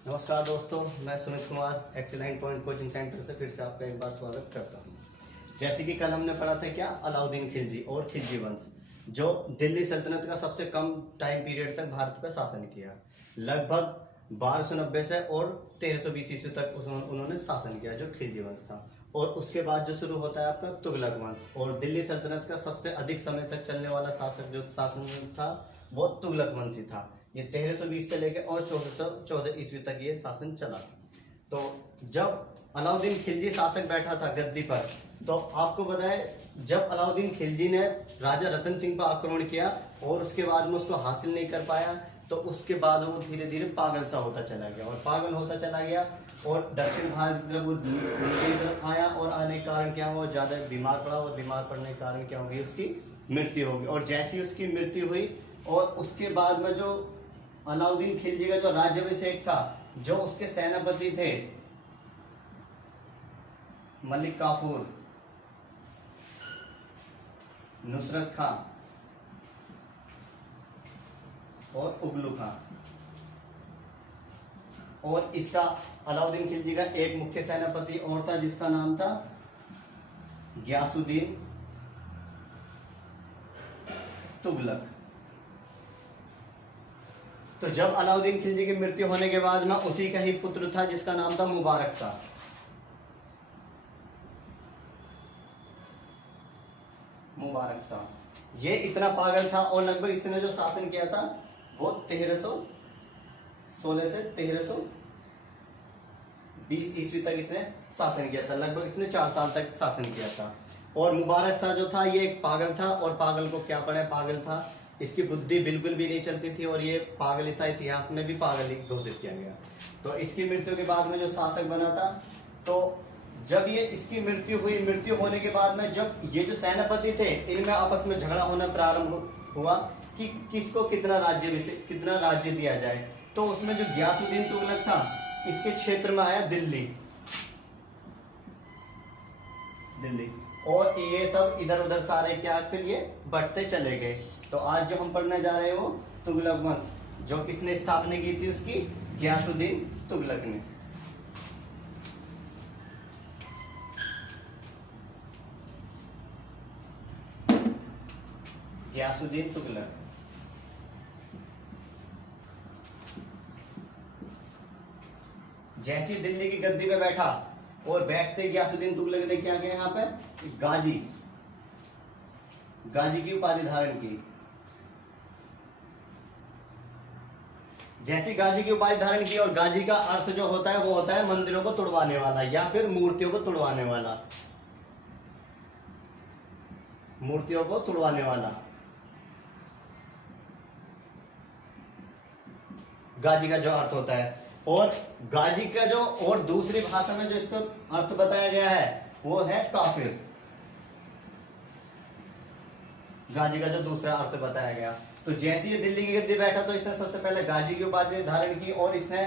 नमस्कार दोस्तों, मैं Sumit Kumar excellent point coaching centre से फिर से आपका एक बार स्वागत करता हूं। जैसे कि कल हमने पढ़ा था क्या, अलाउद्दीन खिलजी और खिलजी वंश, जो दिल्ली सल्तनत का सबसे कम टाइम पीरियड तक भारत पर शासन किया। लगभग 1290 से और 1320 ईस्वी तक उन्होंने शासन किया, जो खिलजी वंश था। और उसके बाद जो शुरू होता है आपका तुगलक वंश, और दिल्ली सल्तनत का सबसे अधिक समय तक चलने वाला शासक जो शासन था वो तुगलक वंशी था। ये 1320 से लेकर और 1414 ईस्वी तक ये शासन चला। तो जब अलाउद्दीन खिलजी शासक बैठा था गद्दी पर, तो आपको बताए जब अलाउद्दीन खिलजी ने राजा रतन सिंह पर आक्रमण किया और उसके बाद में उसको हासिल नहीं कर पाया, तो उसके बाद वो धीरे धीरे पागल सा होता चला गया और पागल होता चला गया और दक्षिण भारत की तरफ वो नीचे की तरफ आया। और आने के कारण क्या हुआ, ज़्यादा बीमार पड़ा और बीमार पड़ने के कारण क्या होगी, उसकी मृत्यु होगी। और जैसी उसकी मृत्यु हुई और उसके बाद में जो अलाउद्दीन खिलजी का जो राज्याभिषेक था, जो उसके सेनापति थे मलिक काफूर, नुसरत खां और उगलू खां, और इसका अलाउद्दीन खिलजी का एक मुख्य सेनापति और था जिसका नाम था गियासुद्दीन तुगलक। तो जब अलाउद्दीन खिलजी की मृत्यु होने के बाद में उसी का ही पुत्र था जिसका नाम था मुबारक शाह। मुबारक शाह ये इतना पागल था और लगभग इसने जो शासन किया था वो 1316 से 1320 ईस्वी तक इसने शासन किया था। लगभग इसने 4 साल तक शासन किया था। और मुबारक शाह जो था ये एक पागल था, और पागल को क्या पड़े, पागल था, इसकी बुद्धि बिल्कुल भी नहीं चलती थी और ये पागल ही था, इतिहास में भी पागल ही घोषित किया गया। तो इसकी मृत्यु के बाद में जो शासक बना था, तो जब ये इसकी मृत्यु हुई, मृत्यु होने के बाद में जब ये जो सेनापति थे इनमें आपस में झगड़ा होना प्रारंभ हुआ कि किसको कितना राज्य दिया जाए। तो उसमें जो गियासुद्दीन तुगलक था इसके क्षेत्र में आया दिल्ली, और ये सब इधर उधर सारे क्या फिर ये बढ़ते चले गए। तो आज जो हम पढ़ने जा रहे हैं वो तुगलक वंश, जो किसने स्थापना की थी उसकी, गियासुद्दीन तुगलक ने। गियासुद्दीन तुगलक जैसी दिल्ली की गद्दी पे बैठा और बैठते गियासुद्दीन तुगलक ने क्या किया, यहाँ पे गाजी की उपाधि धारण की। जैसी गाजी की उपाधि धारण की, और गाजी का अर्थ जो होता है वो होता है मंदिरों को तुड़वाने वाला या फिर मूर्तियों को तुड़वाने वाला, मूर्तियों को तुड़वाने वाला गाजी का जो अर्थ होता है। और गाजी का जो और दूसरी भाषा में जो इसका अर्थ बताया गया है वो है काफिर। गाजी का जो दूसरा अर्थ बताया गया, तो जैसे ये दिल्ली की गद्दी बैठा तो इसने सबसे पहले गाजी की उपाधि धारण की। और इसने,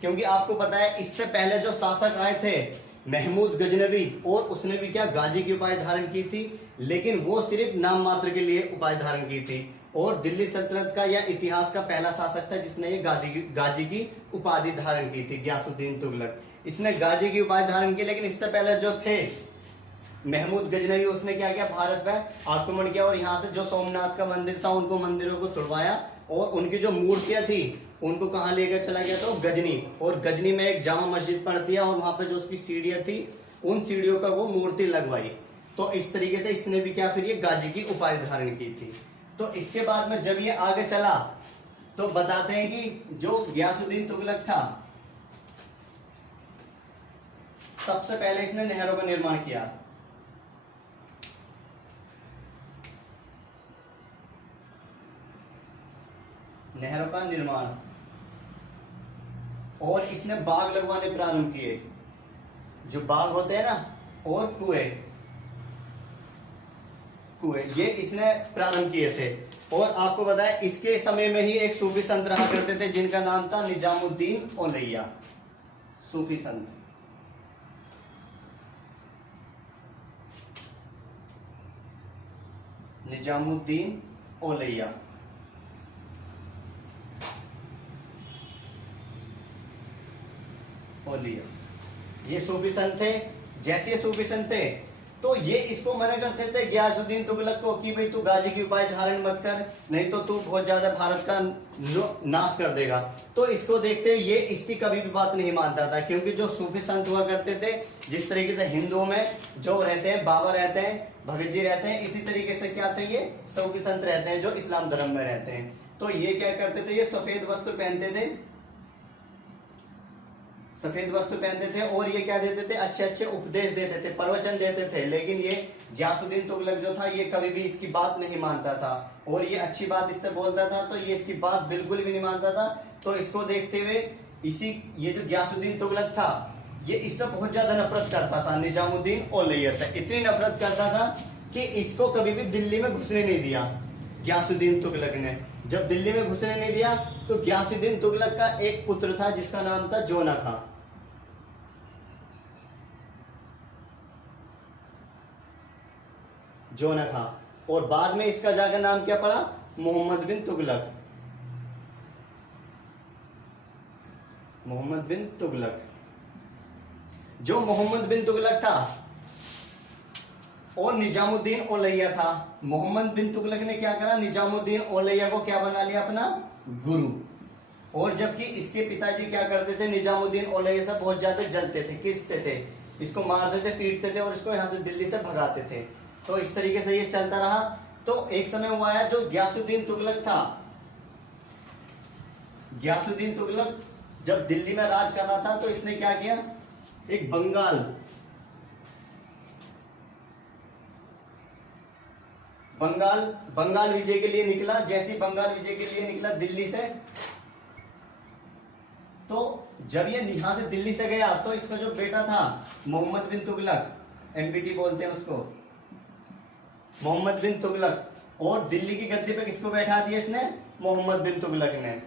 क्योंकि आपको पता है इससे पहले जो शासक आए थे महमूद गजनवी, और उसने भी क्या गाजी की उपाधि धारण की थी, लेकिन वो सिर्फ नाम मात्र के लिए उपाधि धारण की थी। और दिल्ली सल्तनत का या इतिहास का पहला शासक था जिसने ये गाजी की उपाधि धारण की थी, गियासुद्दीन तुगलक। इसने गाजी की उपाधि धारण की, लेकिन इससे पहले जो थे महमूद गजनवी, उसने क्या किया, भारत पर आक्रमण किया और यहाँ से जो सोमनाथ का मंदिर था उनको मंदिरों को तुड़वाया, और उनकी जो मूर्तियां थी उनको कहाँ लेकर चला गया, तो गजनी। और गजनी में एक जामा मस्जिद पड़ती है और वहां पर जो उसकी सीढ़ियां थी उन सीढ़ियों पर वो मूर्ति लगवाई। तो इस तरीके से इसने भी क्या, फिर ये गाजी की उपाधि धारण की थी। तो इसके बाद में जब ये आगे चला तो बताते हैं कि जो गियासुद्दीन तुगलक था सबसे पहले इसने नहरों का निर्माण किया। नहरों का निर्माण, और इसने बाग लगवाने प्रारंभ किए, जो बाग होते हैं ना, और कुएं ये इसने प्रारंभ किए थे। और आपको बताया इसके समय में ही एक सूफी संत रहा करते थे जिनका नाम था निजामुद्दीन औलैया। सूफी संत निजामुद्दीन औलैया। औलिया, ये सूफी संत थे। जैसे ये सूफी संत थे तो ये इसको मना करते थे गियासुद्दीन तुगलक को कि भाई तू गाजी की उपाधि धारण मत कर, नहीं तो तू बहुत ज्यादा भारत का नाश कर देगा। तो इसको देखते हुए ये इसकी कभी भी बात नहीं मानता था, क्योंकि जो सूफी संत हुआ करते थे, जिस तरीके से हिंदुओं में जो रहते हैं बाबा रहते हैं, भगत जी रहते हैं, इसी तरीके से क्या थे ये सूफी संत रहते हैं जो इस्लाम धर्म में रहते हैं। तो ये क्या करते थे, ये सफेद वस्त्र पहनते थे, सफेद वस्त्र पहनते थे, और ये क्या देते थे, अच्छे अच्छे उपदेश देते थे, प्रवचन देते थे। लेकिन ये गियासुद्दीन तुगलक जो था ये कभी भी इसकी बात नहीं मानता था, और ये अच्छी बात इससे बोलता था तो ये इसकी बात बिल्कुल भी नहीं मानता था। तो इसको देखते हुए ये जो गियासुद्दीन तुगलक था ये इससे बहुत ज्यादा नफरत करता था, निजामुद्दीन औलैया से इतनी नफरत करता था कि इसको कभी भी दिल्ली में घुसने नहीं दिया गियासुद्दीन तुगलक ने। जब दिल्ली में घुसने नहीं दिया तो गियासुद्दीन तुगलक का एक पुत्र था जिसका नाम था जोना खां। जोना खां, और बाद में इसका जाकर नाम क्या पड़ा, मोहम्मद बिन तुगलक। मोहम्मद बिन तुगलक, जो मोहम्मद बिन तुगलक था और निजामुद्दीन औलैया था। मोहम्मद बिन तुगलक ने क्या करा, निजामुद्दीन औलैया को क्या बना लिया अपना गुरु, और जबकि इसके पिताजी क्या करते थे, निजामुद्दीन औलैया से बहुत ज्यादा जलते थे, खींचते थे, इसको मारते थे, पीटते थे और इसको यहाँ से दिल्ली से भगाते थे। तो इस तरीके से ये चलता रहा। तो एक समय हुआ है जो गियासुद्दीन तुगलक था, गियासुद्दीन तुगलक जब दिल्ली में राज कर रहा था तो इसने क्या किया, एक बंगाल विजय के लिए निकला। जैसे बंगाल विजय के लिए निकला दिल्ली से, तो जब ये यहाँ से दिल्ली से गया तो इसका जो बेटा था मोहम्मद बिन तुगलक, एमबीटी बोलते हैं उसको, मोहम्मद बिन तुगलक, और दिल्ली की गद्दी पे किसको बैठा दिया इसने, मोहम्मद बिन तुगलक ने,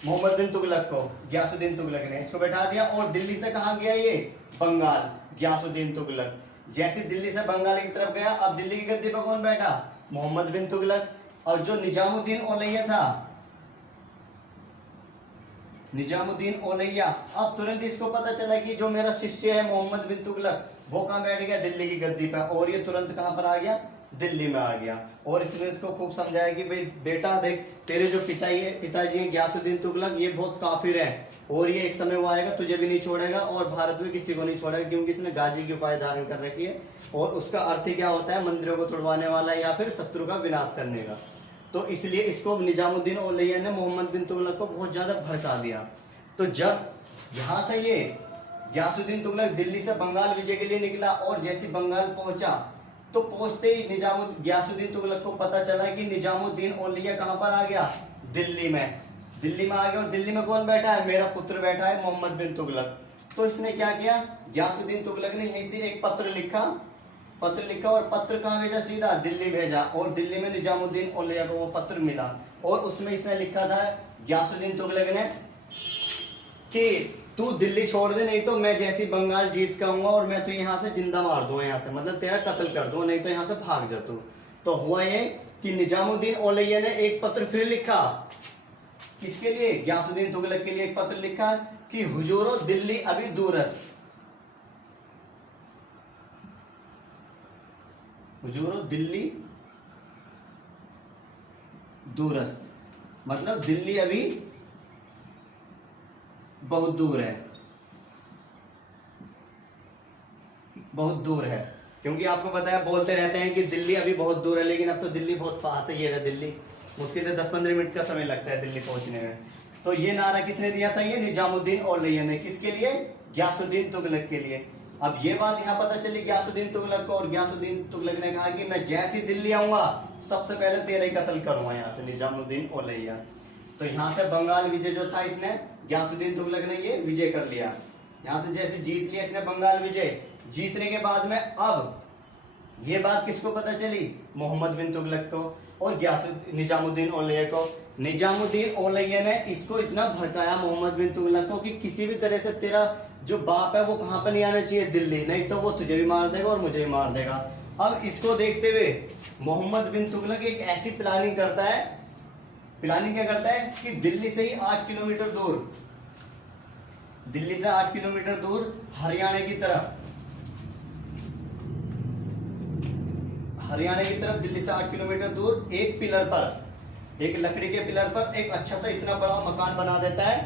मोहम्मद बिन तुगलक को गियासुद्दीन तुगलक ने इसको बैठा दिया। और दिल्ली से कहाँ गया ये, बंगाल, गियासुद्दीन तुगलक। जैसे दिल्ली से बंगाल की तरफ गया, अब दिल्ली की गद्दी पे कौन बैठा, मोहम्मद बिन तुगलक। और जो निजामुद्दीन औलैया था, निजामुद्दीन औलैया, अब तुरंत इसको पता चला कि जो मेरा शिष्य है मोहम्मद बिन तुगलक वो कहाँ बैठ गया, दिल्ली की गद्दी पे, और ये तुरंत कहाँ पर आ गया, दिल्ली में आ गया। और इसने इसको खूब समझाया कि भाई बेटा देख, तेरे जो पिताजी हैं गियासुद्दीन तुगलक, ये बहुत काफिर हैं, और ये एक समय वो आएगा तुझे भी नहीं छोड़ेगा और भारत में किसी को नहीं छोड़ेगा, क्योंकि इसने गाजी की उपाधि धारण कर रखी है। और उसका अर्थ ही क्या होता है, मंदिरों को तोड़वाने वाला या फिर शत्रु का विनाश करने का। तो इसलिए इसको निजामुद्दीन औलैया ने मोहम्मद बिन तुगलक को बहुत ज्यादा भड़का दिया। तो जब यहाँ से ये गियासुद्दीन तुगलक दिल्ली से बंगाल विजय के लिए निकला, और जैसे बंगाल पहुंचा तो पहुंचते ही गियासुद्दीन तुगलक को पता चला कि निजामुद्दीन औलैया कहाँ पर आ गया, दिल्ली में आ गया। और दिल्ली में कौन बैठा है, मेरा पुत्र बैठा है मोहम्मद बिन तुगलक। तो इसने क्या किया, गियासुद्दीन तुगलक ने यहीं से एक पत्र लिखा, और पत्र कहाँ भेजा, सीधा दिल्ली भेजा। और दिल्ली में निजामुद्दीन औलैया को वो पत्र मिला, और उसमें इसने लिखा था गियासुद्दीन तुगलक ने कि तू दिल्ली छोड़ दे, नहीं तो मैं जैसी बंगाल जीत के आऊंगा और मैं तो यहाँ से जिंदा मार दूं, यहाँ से मतलब तेरा कत्ल कर दूं, नहीं तो यहाँ से भाग जा तू। तो हुआ ये कि निजामुद्दीन औलैया ने एक पत्र फिर लिखा, किसके लिए, गियासुद्दीन तुगलक के लिए एक पत्र लिखा कि हुजूरो दिल्ली अभी दूरस्त, हुजूरो दिल्ली दूरस्त, मतलब दिल्ली अभी बहुत दूर है, बहुत दूर है। क्योंकि आपको पता है बोलते रहते हैं कि दिल्ली अभी बहुत दूर है, लेकिन अब तो दिल्ली बहुत पास है। ये रहा दिल्ली, मुश्किल से 10-15 मिनट का समय लगता है दिल्ली पहुंचने में। तो ये नारा किसने दिया था, ये निजामुद्दीन औलैया ने, किसके लिए, गियासुद्दीन तुगलक के लिए। अब ये बात यहाँ पता चली गियासुद्दीन तुगलक को, और गियासुद्दीन तुगलक ने कहा कि मैं जैसी दिल्ली आऊंगा सबसे पहले तेरा ही कत्ल करूंगा यहाँ से, निजामुद्दीन औलैया। तो यहाँ से बंगाल विजय जो था, इसने गियासुद्दीन तुगलक ने ये विजय कर लिया। यहाँ से जैसे जीत लिया इसने बंगाल विजय, जीतने के बाद में अब ये बात किसको पता चली, मोहम्मद बिन तुगलक को और निजामुद्दीन औलैया को। निजामुद्दीन औलैया ने इसको इतना भड़काया मोहम्मद बिन तुगलक को कि किसी भी तरह से तेरा जो बाप है वो कहाँ पर नहीं आना चाहिए, दिल्ली, नहीं तो वो तुझे भी मार देगा और मुझे भी मार देगा। अब इसको देखते हुए मोहम्मद बिन तुगलक एक ऐसी प्लानिंग करता है, प्लानिंग क्या करता है कि दिल्ली से ही 8 किलोमीटर दूर दिल्ली से 8 किलोमीटर दूर हरियाणा की तरफ, दिल्ली से 8 किलोमीटर दूर एक पिलर पर, एक लकड़ी के पिलर पर एक अच्छा सा इतना बड़ा मकान बना देता है,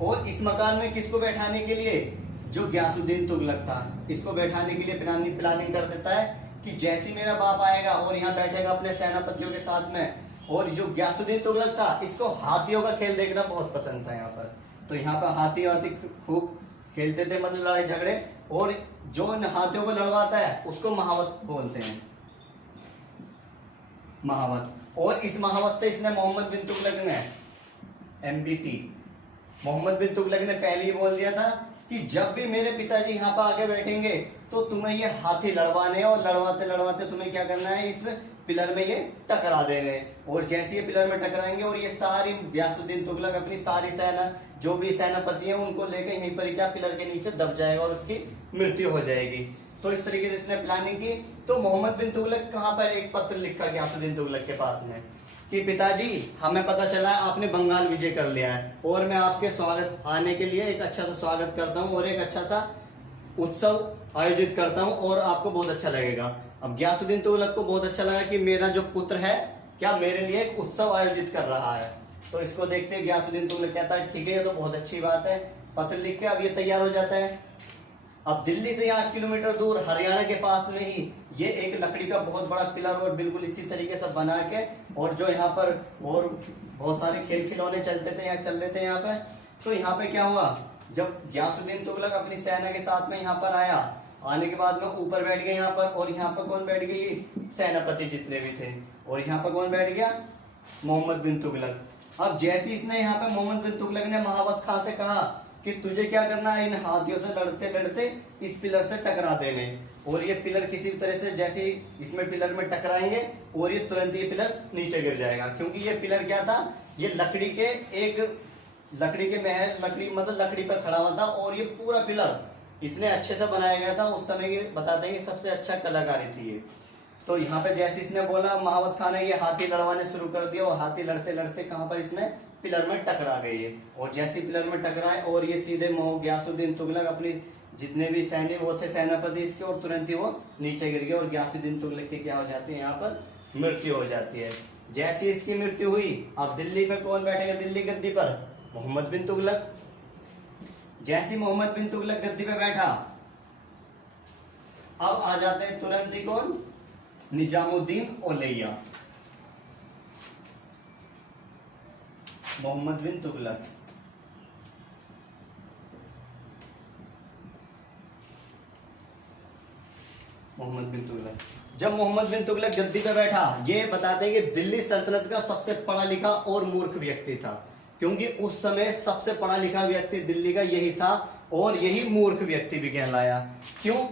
और इस मकान में किसको बैठाने के लिए, जो गयासुद्दीन तुगलक था, इसको बैठाने के लिए प्लानिंग कर देता है कि जैसे मेरा बाप आएगा और यहाँ बैठेगा अपने सेनापतियों के साथ में। और जो गयासुद्दीन तुगलक था, इसको हाथियों का खेल देखना बहुत पसंद था यहाँ पर, तो यहाँ पर हाथी खूब खेलते थे, मतलब लड़ाई झगड़े, और जो इन हाथियों को लड़वाता है उसको महावत बोलते हैं, महावत। और इस महावत से इसने मोहम्मद बिन तुगलक ने MBT, मोहम्मद बिन तुगलक ने पहले ही बोल दिया था कि जब भी मेरे पिताजी यहाँ पर आके बैठेंगे तो तुम्हें ये हाथी लड़वाने, और लड़वाते लड़वाते तुम्हें क्या करना है, इस पिलर में ये टकरा देंगे। और जैसे ये पिलर में टकराएंगे और ये सारी गयासुद्दीन तुगलक अपनी सारी सेना, जो भी सेनापति है उनको लेकर यहीं पर क्या पिलर के नीचे दब जाएगा और उसकी मृत्यु हो जाएगी। तो इस तरीके से इसने प्लानिंग की। तो मोहम्मद बिन तुगलक कहाँ पर एक पत्र लिखा गयासुद्दीन तुगलक के पास में कि पिताजी, हमें पता चला आपने बंगाल विजय कर लिया है, और मैं आपके स्वागत आने के लिए एक अच्छा सा स्वागत करता हूँ और एक अच्छा सा उत्सव आयोजित करता हूँ, और आपको बहुत अच्छा लगेगा। अब गयासुद्दीन तुगलक को बहुत अच्छा लगा कि मेरा जो पुत्र है क्या मेरे लिए एक उत्सव आयोजित कर रहा है। तो इसको देखते गयासुद्दीन तुगलक कहता है ठीक है, ये तो बहुत अच्छी बात है। पत्र लिख के अब ये तैयार हो जाता है। अब दिल्ली से 8 किलोमीटर दूर हरियाणा के पास में ही ये एक लकड़ी का बहुत बड़ा पिलर, और बिल्कुल इसी तरीके से बना के, और जो यहाँ पर और बहुत सारे खेल खिलौने चलते थे, यहाँ चल रहे थे यहाँ पे। तो यहाँ पे क्या हुआ, जब गयासुद्दीन तुगलक अपनी सेना के साथ में यहाँ पर आया, आने के बाद में ऊपर बैठ गए यहाँ पर, और यहाँ पर कौन बैठ गई, सेनापति जितने भी थे, और यहाँ पर कौन बैठ गया, मोहम्मद बिन तुगलक। अब जैसे इसने यहाँ पे मोहम्मद बिन तुगलक ने महावत खां से कहा कि तुझे क्या करना है, इन हाथियों से लड़ते लड़ते इस पिलर से टकरा देने, और ये पिलर किसी तरह से जैसे इसमें पिलर में टकराएंगे और ये तुरंत ये पिलर नीचे गिर जाएगा, क्योंकि ये पिलर क्या था, ये लकड़ी के महल, लकड़ी मतलब लकड़ी पर खड़ा हुआ था, और ये पूरा पिलर इतने अच्छे से बनाया गया था। उस समय ये बताते हैं कि सबसे अच्छा कलाकारी थी ये। तो यहाँ पे जैसे इसने बोला महावत खान ने, ये हाथी लड़वाने शुरू कर दिया, और हाथी लड़ते लड़ते कहाँ पर इसमें पिलर में टकरा गई है। और जैसे पिलर में टकराए और ये सीधे गयासुद्दीन तुगलक अपनी जितने भी सैनिक वो थे सेनापति इसके, और तुरंत ही वो नीचे गिर गए, और गयासुद्दीन तुगलक की क्या हो जाती है, यहाँ पर मृत्यु हो जाती है। जैसी इसकी मृत्यु हुई, अब दिल्ली पे कौन बैठेगा, दिल्ली गद्दी पर, मोहम्मद बिन तुगलक। जैसे मोहम्मद बिन तुगलक गद्दी पे बैठा, अब आ जाते हैं तुरंत ही कौन, निजामुद्दीन औलैया। मोहम्मद बिन तुगलक, मोहम्मद बिन तुगलक। जब मोहम्मद बिन तुगलक गद्दी पे बैठा, ये बताते हैं कि दिल्ली सल्तनत का सबसे पढ़ा लिखा और मूर्ख व्यक्ति था, क्योंकि उस समय सबसे पढ़ा लिखा व्यक्ति दिल्ली का यही था, और यही मूर्ख व्यक्ति भी कहलाया। क्यों,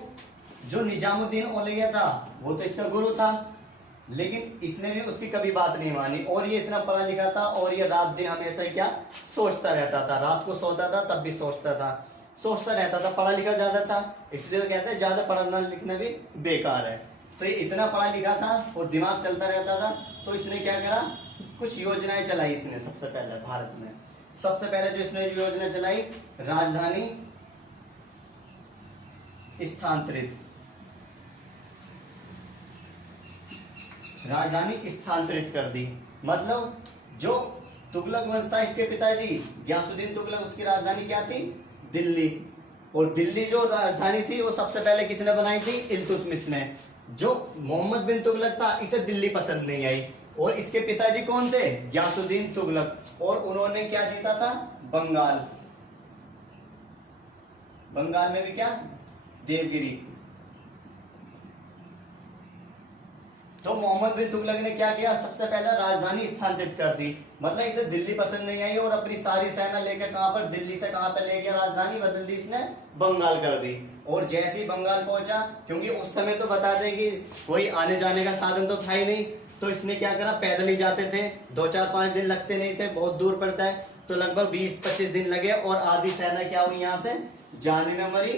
जो निजामुद्दीन औलैया था वो तो इसका गुरु था, लेकिन इसने भी उसकी कभी बात नहीं मानी, और ये इतना पढ़ा लिखा था, और ये रात दिन हमेशा ही क्या सोचता रहता था, रात को सोता था तब भी सोचता रहता था, पढ़ा लिखा ज्यादा था, इसलिए तो कहते हैं ज्यादा पढ़ना लिखना भी बेकार है। तो ये इतना पढ़ा लिखा था और दिमाग चलता रहता था, तो इसने क्या करा, कुछ योजनाएं चलाई इसने। सबसे पहले भारत में सबसे पहले जो इसने योजना चलाई, राजधानी स्थानांतरित कर दी। मतलब जो तुगलक वंश था, इसके पिताजी गयासुद्दीन तुगलक, उसकी राजधानी क्या थी, दिल्ली। और दिल्ली जो राजधानी थी वो सबसे पहले किसने बनाई थी, इल्तुतमिश ने। जो मोहम्मद बिन तुगलक था, इसे दिल्ली पसंद नहीं आई, और इसके पिताजी कौन थे, गयासुद्दीन तुगलक, और उन्होंने क्या जीता था, बंगाल में भी क्या, देवगिरी। तो मोहम्मद बिन तुगलक ने क्या किया, सबसे पहले राजधानी स्थानांतरित कर दी। मतलब इसे दिल्ली पसंद नहीं आई, और अपनी सारी सेना लेकर कहां पर, दिल्ली से कहां पर ले गया, राजधानी बदल दी इसने, बंगाल कर दी। और जैसे ही बंगाल पहुंचा, क्योंकि उस समय तो बता दें कि कोई आने जाने का साधन तो था ही नहीं, तो इसने क्या करा, पैदल ही जाते थे, 2-4-5 दिन लगते नहीं थे, बहुत दूर पड़ता है, तो लगभग 20-25 दिन लगे, और आधी सेना क्या हुई, यहाँ से जाने में मरी,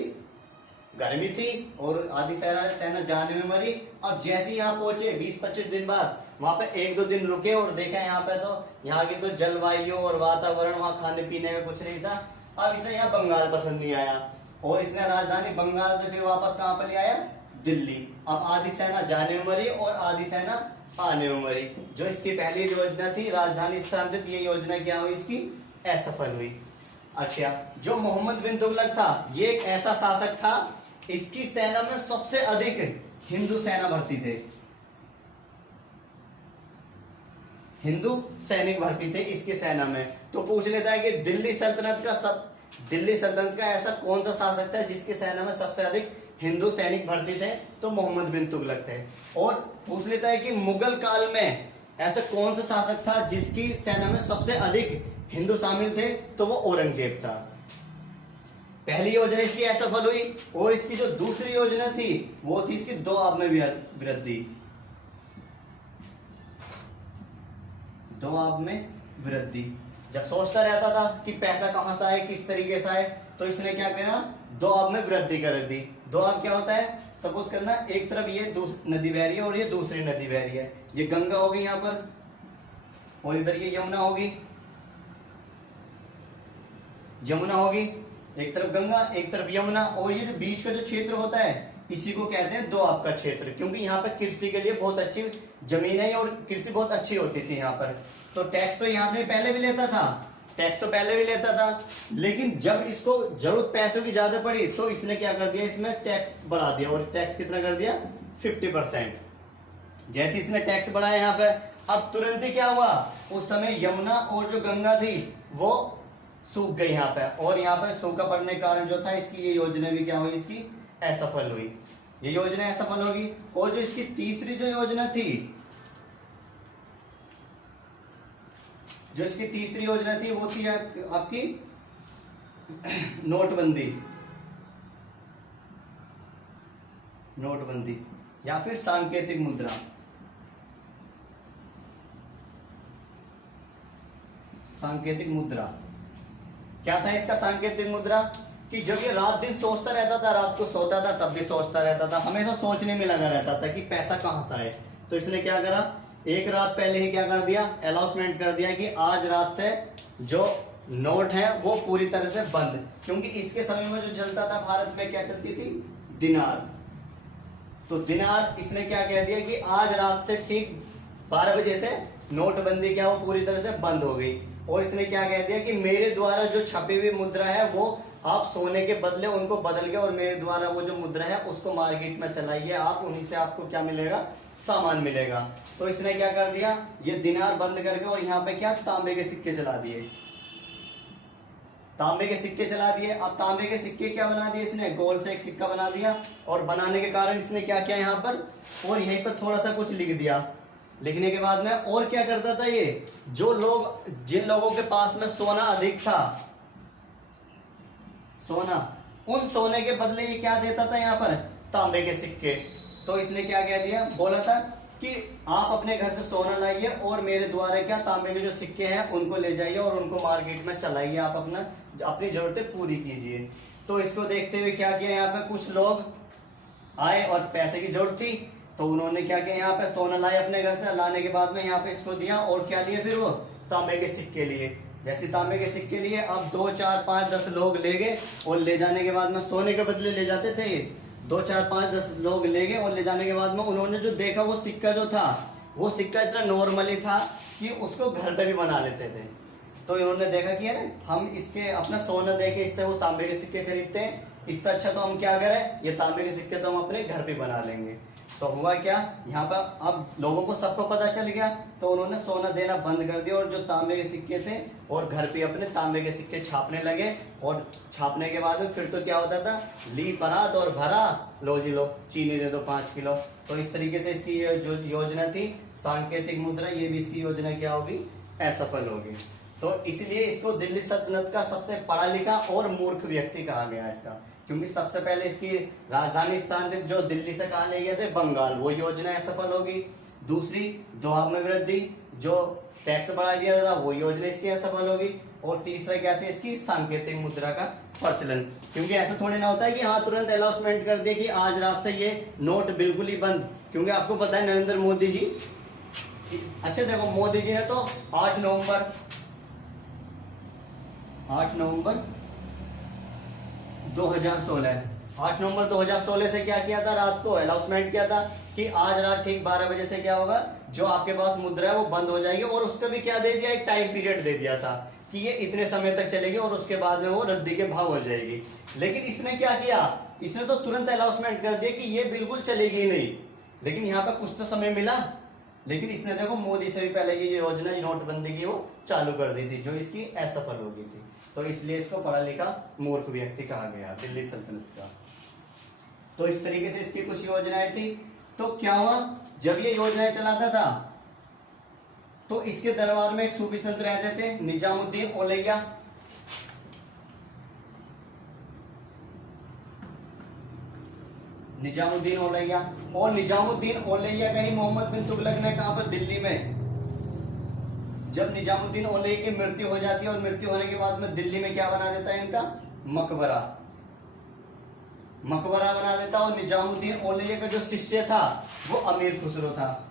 गर्मी थी, और आधी सेना जाने में मरी। अब जैसे यहाँ पहुंचे 20-25 दिन बाद, वहां पे 1-2 दिन रुके और देखा यहाँ पे तो यहाँ की तो जलवायु और वातावरण, वहाँ खाने पीने में कुछ नहीं था। अब इसे यहाँ बंगाल पसंद नहीं आया और इसने राजधानी बंगाल से फिर वापस कहाँ पर ले आया, दिल्ली। अब आधी सेना जाने में मरी और आधी सेना आने में मरी। जो इसकी पहली योजना थी राजधानी स्थानांतरित, ये योजना क्या हुई इसकी, असफल हुई। अच्छा, जो मोहम्मद बिन तुगलक था ये एक ऐसा शासक था, इसकी सेना में सबसे अधिक हिंदू सेना भर्ती थे, हिंदू सैनिक भर्ती थे इसकी सेना में। तो पूछ लेता है कि दिल्ली सल्तनत का ऐसा कौन सा शासक था जिसकी सेना में सबसे अधिक हिंदू सैनिक भर्ती थे, तो मोहम्मद बिन तुगलक थे। और पूछ लेता है कि मुगल काल में ऐसा कौन सा शासक था जिसकी सेना में सबसे अधिक हिंदू शामिल थे, तो वो औरंगजेब था। पहली योजना इसकी असफल हुई और इसकी जो दूसरी योजना थी वो थी इसकी दोआब में वृद्धि, दोआब में वृद्धि। जब सोचता रहता था कि पैसा कहां से आए, किस तरीके से आए, तो इसने क्या किया, दोआब में वृद्धि कर दी। दोआब क्या होता है, सपोज करना एक तरफ ये नदी बह रही है और ये दूसरी नदी बह रही है, ये गंगा होगी यहाँ पर और इधर ये यमुना होगी, यमुना होगी, एक तरफ गंगा एक तरफ यमुना, और ये जो बीच का जो क्षेत्र होता है इसी को कहते हैं दोआब का क्षेत्र, क्योंकि यहाँ पर कृषि के लिए बहुत अच्छी जमीन है और कृषि बहुत अच्छी होती थी यहाँ पर। तो टैक्स तो यहाँ से पहले भी लेता था, टैक्स तो पहले भी लेता था, लेकिन जब इसको जरूरत पैसों की ज्यादा पड़ी तो इसने क्या कर दिया, इसमें टैक्स बढ़ा दिया। और टैक्स कितना कर दिया, 50%। जैसे इसने टैक्स बढ़ाया यहाँ पे, अब तुरंत ही क्या हुआ, उस समय यमुना और जो गंगा थी वो सूख गई यहाँ पे, और यहाँ पे सूखा पड़ने के कारण जो था इसकी ये योजना भी क्या हुई, इसकी असफल हुई, ये योजना असफल होगी। और जो इसकी तीसरी जो योजना थी, जो इसकी तीसरी योजना थी वो थी आपकी नोटबंदी, नोटबंदी या फिर सांकेतिक मुद्रा। सांकेतिक मुद्रा क्या था इसका सांकेतिक मुद्रा, कि जब ये रात दिन सोचता रहता था, रात को सोता था तब भी सोचता रहता था, हमेशा सोचने में लगा रहता था कि पैसा कहां से आए। तो इसने क्या करा, एक रात पहले ही क्या कर दिया, अनाउंसमेंट कर दिया कि आज रात से जो नोट है वो पूरी तरह से बंद, क्योंकि इसके समय में जो चलता था भारत में क्या चलती थी, दिनार। तो दिनार इसने क्या कह दिया कि आज रात से ठीक 12 बजे से नोटबंदी क्या वो पूरी तरह से बंद हो गई। और इसने क्या कह दिया कि मेरे द्वारा जो छपी हुई मुद्रा है वो आप सोने के बदले उनको बदल के और मेरे द्वारा वो जो मुद्रा है उसको मार्केट में चलाइए, आप उन्हीं से आपको क्या मिलेगा, सामान मिलेगा। तो इसने क्या कर दिया, ये दिनार बंद करके और यहाँ पे क्या तांबे के सिक्के चला दिए, तांबे के सिक्के चला दिए। अब तांबे के सिक्के क्या बना दिए इसने, गोल से एक सिक्का बना दिया, और बनाने के कारण इसने क्या किया यहाँ पर, और यहीं पर थोड़ा सा कुछ लिख दिया। लिखने के बाद में और क्या करता था ये, जो लोग, जिन लोगों के पास में सोना अधिक था, सोना, उन सोने के बदले ये क्या देता था यहाँ पर, तांबे के सिक्के। तो इसने क्या कह दिया, बोला था कि आप अपने घर से सोना लाइए और मेरे द्वारा क्या तांबे के जो सिक्के हैं उनको ले जाइए और उनको मार्केट में चलाइए, आप अपनी जरूरतें पूरी कीजिए। तो इसको देखते हुए क्या किया, यहाँ पे कुछ लोग आए और पैसे की जरूरत थी, तो उन्होंने क्या किया, यहाँ पे सोना लाए अपने घर से, लाने के बाद में यहाँ पे इसको दिया, और क्या लिए फिर वो तांबे के सिक्के लिए। जैसे तांबे के सिक्के लिए, अब 2, 4, 5, 10 लोग ले गए, और ले जाने के बाद में सोने के बदले ले जाते थे, 2, 4, 5, 10 लोग ले गए, और ले जाने के बाद में उन्होंने जो देखा वो सिक्का जो था, वो सिक्का इतना नॉर्मली था कि उसको घर पे भी बना लेते थे। तो इन्होंने देखा कि यार हम इसके अपना सोना दे के इससे वो तांबे के सिक्के खरीदते हैं, इससे अच्छा तो हम क्या करें, ये तांबे के सिक्के तो हम अपने घर पे बना लेंगे। तो हुआ क्या, यहाँ पर अब लोगों को सबको पता चल गया, तो उन्होंने सोना देना बंद कर दिया और जो तांबे के सिक्के थे और घर पे अपने तांबे के सिक्के छापने लगे। और छापने के बाद फिर तो क्या होता था, ली परात और भरा, लो जी लो चीनी दे दो 5 किलो। तो इस तरीके से इसकी ये जो योजना थी सांकेतिक मुद्रा, ये भी इसकी योजना क्या होगी, असफल होगी। तो इसलिए इसको दिल्ली सल्तनत का सबसे पढ़ा लिखा और मूर्ख व्यक्ति कहा गया इसका, क्योंकि सबसे पहले इसकी राजधानी स्थानांतरित जो दिल्ली से कहाँ ले गए थे, बंगाल, वो योजना असफल होगी। दूसरी दोआब में वृद्धि, जो टैक्स बढ़ा दिया था, वो योजना इसकी असफल होगी। और तीसरा क्या था, इसकी सांकेतिक मुद्रा का प्रचलन, क्योंकि ऐसा थोड़ी ना होता है कि हाँ तुरंत अनाउंसमेंट कर दिया कि आज रात से ये नोट बिल्कुल ही बंद। क्योंकि आपको पता है नरेंद्र मोदी जी अच्छा देखो, मोदी जी ने तो 8 नवंबर 2016 8 नवंबर 2016 से क्या किया था, रात को अनाउंसमेंट किया था कि आज रात ठीक 12 बजे से क्या होगा, जो आपके पास मुद्रा है वो बंद हो जाएगी। और उसका भी क्या दे दिया, एक टाइम पीरियड दे दिया था कि ये इतने समय तक चलेगी और उसके बाद में वो रद्दी के भाव हो जाएगी। लेकिन इसने क्या किया, इसने तो तुरंत अनाउंसमेंट कर दिया कि ये बिल्कुल चलेगी ही नहीं। लेकिन यहाँ पे कुछ तो समय मिला, लेकिन इसने देखो मोदी से भी पहले ये योजना नोटबंदी की वो चालू कर दी थी, जो इसकी असफल हो गई थी। तो इसलिए इसको पढ़ा लिखा मूर्ख व्यक्ति कहा गया दिल्ली सल्तनत का। तो इस तरीके से इसकी कुछ योजनाएं थी। तो क्या हुआ, जब ये योजनाएं चलाता था तो इसके दरबार में एक सूफी संत रहते थे, निजामुद्दीन औलैया। निजामुद्दीन औलैया, और निजामुद्दीन औलैया का ही मोहम्मद बिन तुगलक ने कहा पर दिल्ली में, जब निजामुद्दीन औलैया की मृत्यु हो जाती है और मृत्यु होने के बाद में दिल्ली में क्या बना देता है, इनका मकबरा बना देता। और निजामुद्दीन औलैया का जो शिष्य था वो अमीर खुसरो था।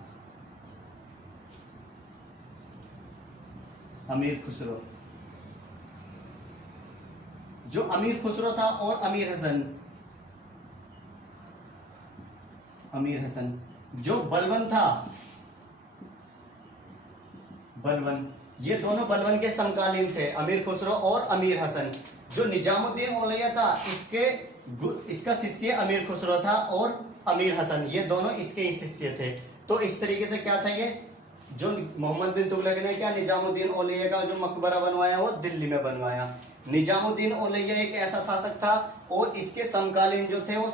अमीर खुसरो, जो अमीर खुसरो था, और अमीर हसन जो बलवन था, बलवन, ये दोनों बलवन के समकालीन थे, अमीर खुसरो और अमीर हसन। जो निजामुद्दीन औलैया था इसका शिष्य अमीर खुसरो था, और अमीर हसन ये दोनों इसके ही शिष्य थे। तो इस तरीके से क्या था, ये जो मोहम्मद बिन तुगलक ने क्या निजामुद्दीन औलैया का जो मकबरा बनवाया वो दिल्ली में बनवाया। निजामुद्दीन औलैया एक ऐसा शासक था, और इसके समकालीन जो थे वो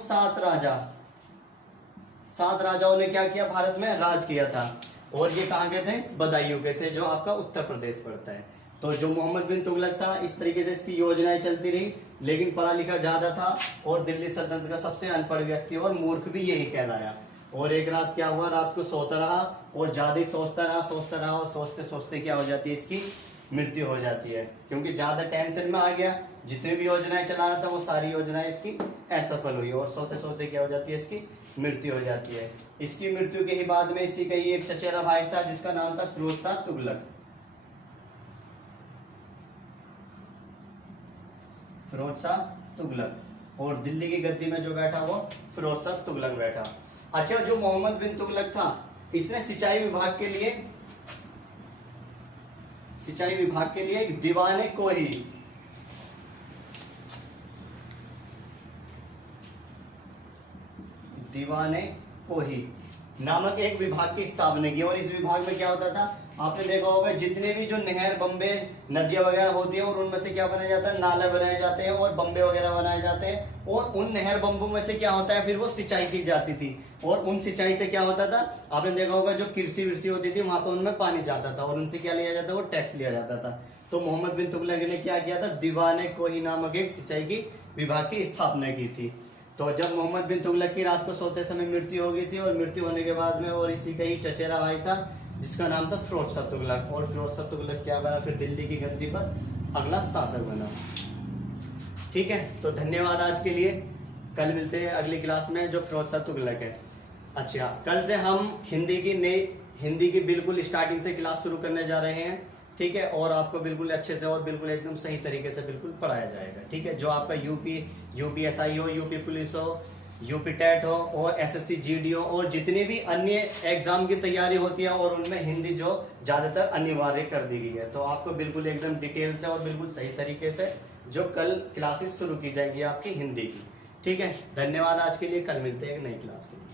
7 राजाओं ने क्या किया, भारत में राज किया था। और ये कहाँ के थे, बदायूं के थे, जो आपका उत्तर प्रदेश पड़ता है। तो जो मोहम्मद बिन तुगलक था, इस तरीके से इसकी योजनाएं चलती रही, लेकिन पढ़ा लिखा ज्यादा था, और दिल्ली सल्तनत का सबसे अनपढ़ व्यक्ति और मूर्ख भी यही कहलाया। और एक रात क्या हुआ, रात को सोता रहा और ज्यादा ही सोचता रहा, और सोचते सोचते क्या हो जाती है, इसकी मृत्यु हो जाती है, क्योंकि ज्यादा टेंशन में आ गया। जितनी भी योजनाएं चला रहा था वो सारी योजनाएं इसकी असफल हुई, और सोते सोते क्या हो जाती है, इसकी मृत्यु हो जाती है। इसकी मृत्यु के ही बाद में इसी का ही एक चचेरा भाई था, जिसका नाम था फिरोज शाह तुगलक। फिरोज शाह तुगलक, और दिल्ली की गद्दी में जो बैठा वो फिरोज शाह तुगलक बैठा। अच्छा, जो मोहम्मद बिन तुगलक था, इसने सिंचाई विभाग के लिए दीवाने कोही नामक एक विभाग की स्थापना की। और इस विभाग में क्या होता था, आपने देखा होगा, जितने भी जो नहर, बम्बे, नदियां वगैरह होती है, और उनमें से क्या बनाया जाता है, नाले बनाए जाते हैं और बम्बे वगैरह बनाए जाते हैं। और उन नहर बम्बों में से क्या होता है, फिर वो सिंचाई की जाती थी। और उन सिंचाई से क्या होता था, आपने देखा होगा, जो कृषि विरसी होती थी वहां पर उनमें पानी जाता था, और उनसे क्या लिया जाता था, वो टैक्स लिया जाता था। तो मोहम्मद बिन तुगलक ने क्या किया था, दीवाने कोही नामक एक सिंचाई की विभाग की स्थापना की थी। तो जब मोहम्मद बिन तुगलक की रात को सोते समय मृत्यु हो गई थी, और मृत्यु होने के बाद में और इसी का ही चचेरा भाई था, जिसका नाम था फिरोज शाह तुगलक। और फिरोज शाह तुगलक क्या बना, फिर दिल्ली की गद्दी पर अगला शासक बना। ठीक है, तो धन्यवाद आज के लिए। कल मिलते हैं अगली क्लास में, जो फिरोज शाह तुगलक है। अच्छा, कल से हम हिंदी की बिल्कुल स्टार्टिंग से क्लास शुरू करने जा रहे हैं। ठीक है, और आपको बिल्कुल अच्छे से और बिल्कुल एकदम सही तरीके से बिल्कुल पढ़ाया जाएगा। ठीक है, जो आपका यूपीएसआई हो, यूपी पुलिस हो, यूपी टेट हो, और एसएससी जीडी हो, और जितनी भी अन्य एग्जाम की तैयारी होती है, और उनमें हिंदी जो ज़्यादातर अनिवार्य कर दी गई है। तो आपको बिल्कुल एकदम डिटेल से और बिल्कुल सही तरीके से जो कल क्लासेस शुरू की जाएगी आपकी हिंदी की। ठीक है, धन्यवाद आज के लिए। कल मिलते हैं एक नई क्लास के लिए।